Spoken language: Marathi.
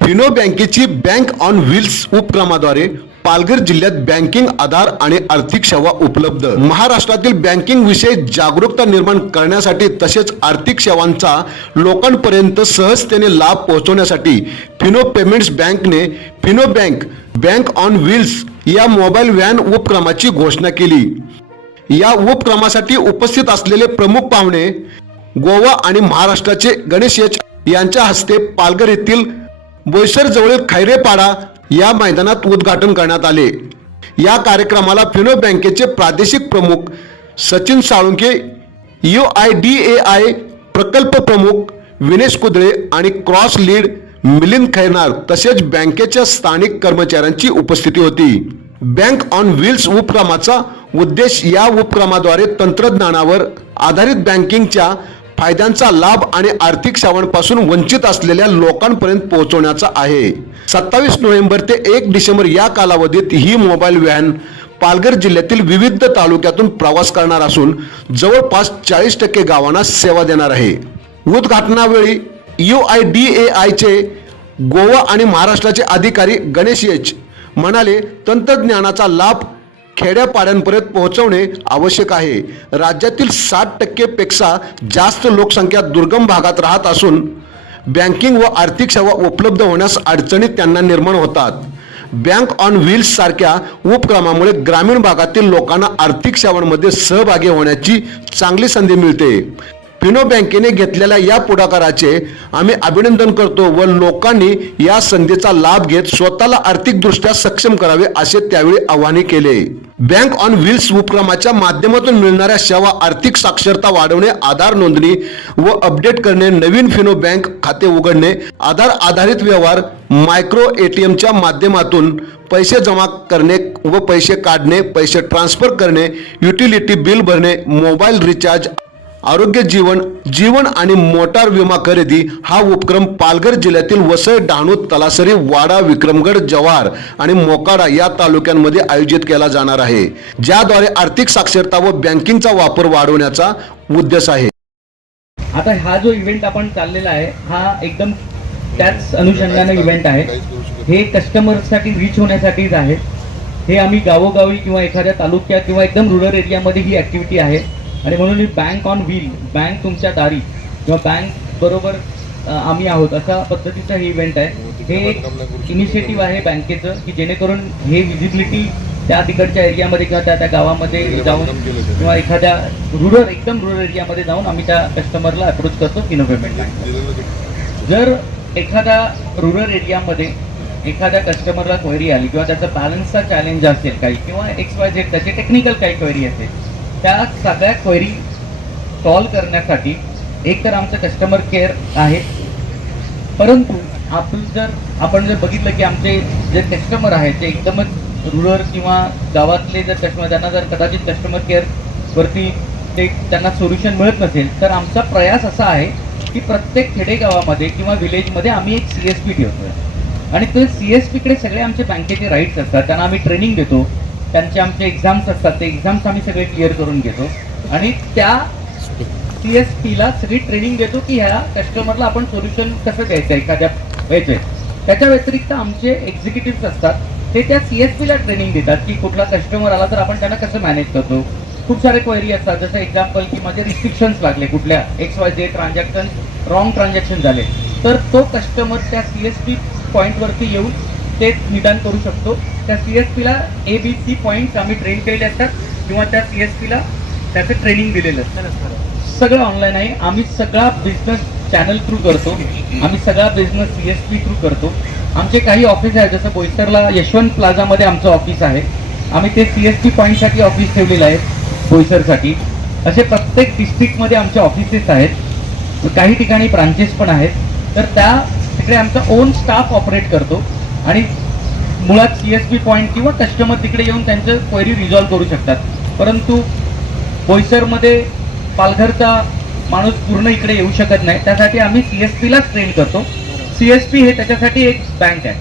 फिनो बँकेची बँक ऑन व्हील्स उपक्रमाद्वारे पालघर जिल्ह्यात बँकिंग आधार आणि आर्थिक सेवा उपलब्ध. महाराष्ट्रातील बँकिंग विषयी जागरूकता निर्माण करण्यासाठी तसेच आर्थिक सेवांचा लोकांपर्यंत सहजतेने लाभ पोहोचवण्यासाठी Fino payments बँकने Fino bank bank on wheels या मोबाईल व्हॅन उपक्रमाची घोषणा केली. या उपक्रमासाठी उपस्थित असलेले प्रमुख पाहुणे गोवा आणि महाराष्ट्राचे गणेश एच. यांच्या हस्ते पालघर येथील बोईसर जवळील खैरेपाडा या मैदानात उद्घाटन करण्यात आले. या कार्यक्रमाला फिनो बँकेचे प्रादेशिक प्रमुख Sachin Salunke U I D A I प्रकल्प प्रमुख विनेश कुदळे आणि क्रॉस लीड मिलिंद खैरनार तसेच बँकेच्या स्थानिक कर्मचाऱ्यांची उपस्थिती होती. बँक ऑन व्हील्स उपक्रमाचा उद्देश या उपक्रमाद्वारे तंत्रज्ञानावर आधारित बँकिंगच्या फायद्यांचा लाभ आणि आर्थिक सेवांपासून वंचित असलेल्या लोकांपर्यंत पोहोचवण्याचा आहे. सत्तावीस नोव्हेंबर ते एक डिसेंबर या कालावधीत ही मोबाईल व्हॅन पालघर जिल्ह्यातील विविध तालुक्यातून प्रवास करणार असून जवळपास चाळीस टक्के गावांना सेवा देणार आहे. उद्घाटनावेळी यू आय डी ए आयचे गोवा आणि महाराष्ट्राचे अधिकारी गणेश एच म्हणाले तंत्रज्ञानाचा लाभ खेड्यापाड्यांपर्यंत पोहोचवणे आवश्यक आहे. राज्यातील साठ टक्केपेक्षा जास्त लोकसंख्या दुर्गम भागात राहत असून बँकिंग व आर्थिक सेवा उपलब्ध होण्यास अडचणी त्यांना निर्माण होतात. बँक ऑन व्हील्स सारख्या उपक्रमामुळे ग्रामीण भागातील लोकांना आर्थिक सेवांमध्ये सहभागी होण्याची चांगली संधी मिळते. फिनो बँकेने घेतलेल्या या पुढाकाराचे आम्ही अभिनंदन करतो व लोकांनी या संधीचा लाभ घेत स्वतःला आर्थिकदृष्ट्या सक्षम करावे असे त्यावेळी आवाहन केले. बँक ऑन व्हील्स उपक्रमाच्या माध्यमातून मिळणाऱ्या सेवा आर्थिक साक्षरता वाढवणे आधार नोंदणी व अपडेट करणे नवीन फिनो बँक खाते उघडणे आधार आधारित व्यवहार मायक्रो एटीएमच्या माध्यमातून पैसे जमा करणे व पैसे काढणे पैसे ट्रान्सफर करणे युटिलिटी बिल भरणे मोबाईल रिचार्ज आरोग्य जीवन जीवन आणि मोटार विमा खरेदी हा उपक्रम पालघर जिल्ह्यातील वसई डहाणू तलासरी वाडा विक्रमगड जव्हार आणि मोकाडा या तालुक्यांमध्ये आयोजित केला जाणार आहे. ज्याद्वारे आर्थिक साक्षरता व बँकिंगचा वापर वाढवण्याचा उद्देश आहे. आता हा जो इव्हेंट आपण चाललेला आहे हा एकदम त्याच अनुषंगाने इव्हेंट आहे. हे कस्टमरसाठी रीच होण्यासाठीच आहे. हे आम्ही गावोगावी किंवा एखाद्या तालुक्यात किंवा एकदम रुरल एरियामध्ये ही ॲक्टिव्हिटी आहे. आणि म्हणून ही बँक ऑन व्हील बँक तुमच्या दारी किंवा बँक बरोबर आम्ही आहोत अशा पद्धतीचा हे इव्हेंट आहे. हे एक इनिशिएटिव्ह आहे बँकेचं की जेणेकरून हे विजिबिलिटी त्या तिकडच्या एरियामध्ये किंवा त्या त्या गावामध्ये जाऊन किंवा एखाद्या रुरल एकदम रुरल एरियामध्ये जाऊन आम्ही त्या कस्टमरला अप्रोच करतो फिनो पेमेंट जर एखाद्या रुरल एरियामध्ये एखाद्या कस्टमरला क्वेरी आली किंवा त्याचा बॅलन्सचा चॅलेंज असेल काही किंवा एक्स वाय झेड त्याची टेक्निकल काही क्वेरी असेल त्या सगळ्या क्वेरी सॉल्व करण्यासाठी एक तर आमचं कस्टमर केअर आहे. परंतु आपण जर आपण जर बघितलं की आमचे जे कस्टमर आहेत ते एकदमच रुरल किंवा गावातले जर कस्टमर त्यांना जर कदाचित कस्टमर केअर वरती ते त्यांना सोल्युशन मिळत नसेल तर आमचा प्रयास असा आहे की प्रत्येक खेडेगावामध्ये किंवा विलेजमध्ये आम्ही एक सी एस पी ठेवतोय. आणि ते सी एस पीकडे सगळे आमचे बँकेचे राईट्स असतात त्यांना आम्ही ट्रेनिंग देतो. त्यांचे आमचे एक्झाम्स असतात ते एक्झाम्स आम्ही सगळे क्लिअर करून घेतो. आणि त्या सी एस पीला सगळी ट्रेनिंग देतो की ह्या कस्टमरला आपण सोल्युशन कसं द्यायचं एखाद्या वेळेस. त्याच्या व्यतिरिक्त आमचे एक्झिक्युटिव्ह असतात ते त्या सी एस पीला ट्रेनिंग देतात की कुठला कस्टमर आला तर आपण त्यांना कसं मॅनेज करतो. खूप सारे क्वेरी असतात जसं एक्झाम्पल की माझे रिस्ट्रिक्शन्स लागले कुठल्या एक्स वाय जे ट्रान्झॅक्शन रॉंग ट्रान्झॅक्शन झाले. तर तो कस्टमर त्या सी एस पी पॉईंटवरती येऊन ते निदान करू शकतो. त्या सी एस पीला ए बी सी पॉईंट्स आम्ही ट्रेन केलेले असतात किंवा त्या सी एस पीला त्याचं ट्रेनिंग दिलेलं असतं. सगळं ऑनलाईन आहे. आम्ही सगळा बिझनेस चॅनल थ्रू करतो. आम्ही सगळा business C S P through करतो. आमचे काही ऑफिस आहेत. जसं बोईसरला यशवंत प्लाझामध्ये आमचं ऑफिस आहे. आम्ही ते सी एस पी पॉईंटसाठी ऑफिस ठेवलेलं आहे बोईसरसाठी. असे प्रत्येक डिस्ट्रिक्टमध्ये आमचे ऑफिसेस आहेत. काही ठिकाणी ब्रांचेस पण आहेत. तर त्या तिकडे आमचा ओन स्टाफ ऑपरेट करतो. आणि मुळात सी एस पी पॉईंट किंवा कस्टमर तिकडे येऊन त्यांचं क्वेरी रिझॉल्व्ह करू शकतात. परंतु बोईसरमध्ये पालघरचा माणूस पूर्ण इकडे येऊ शकत नाही. त्यासाठी आम्ही सी एस पीलाच ट्रेन करतो. सी एस पी हे त्याच्यासाठी एक बँक आहे.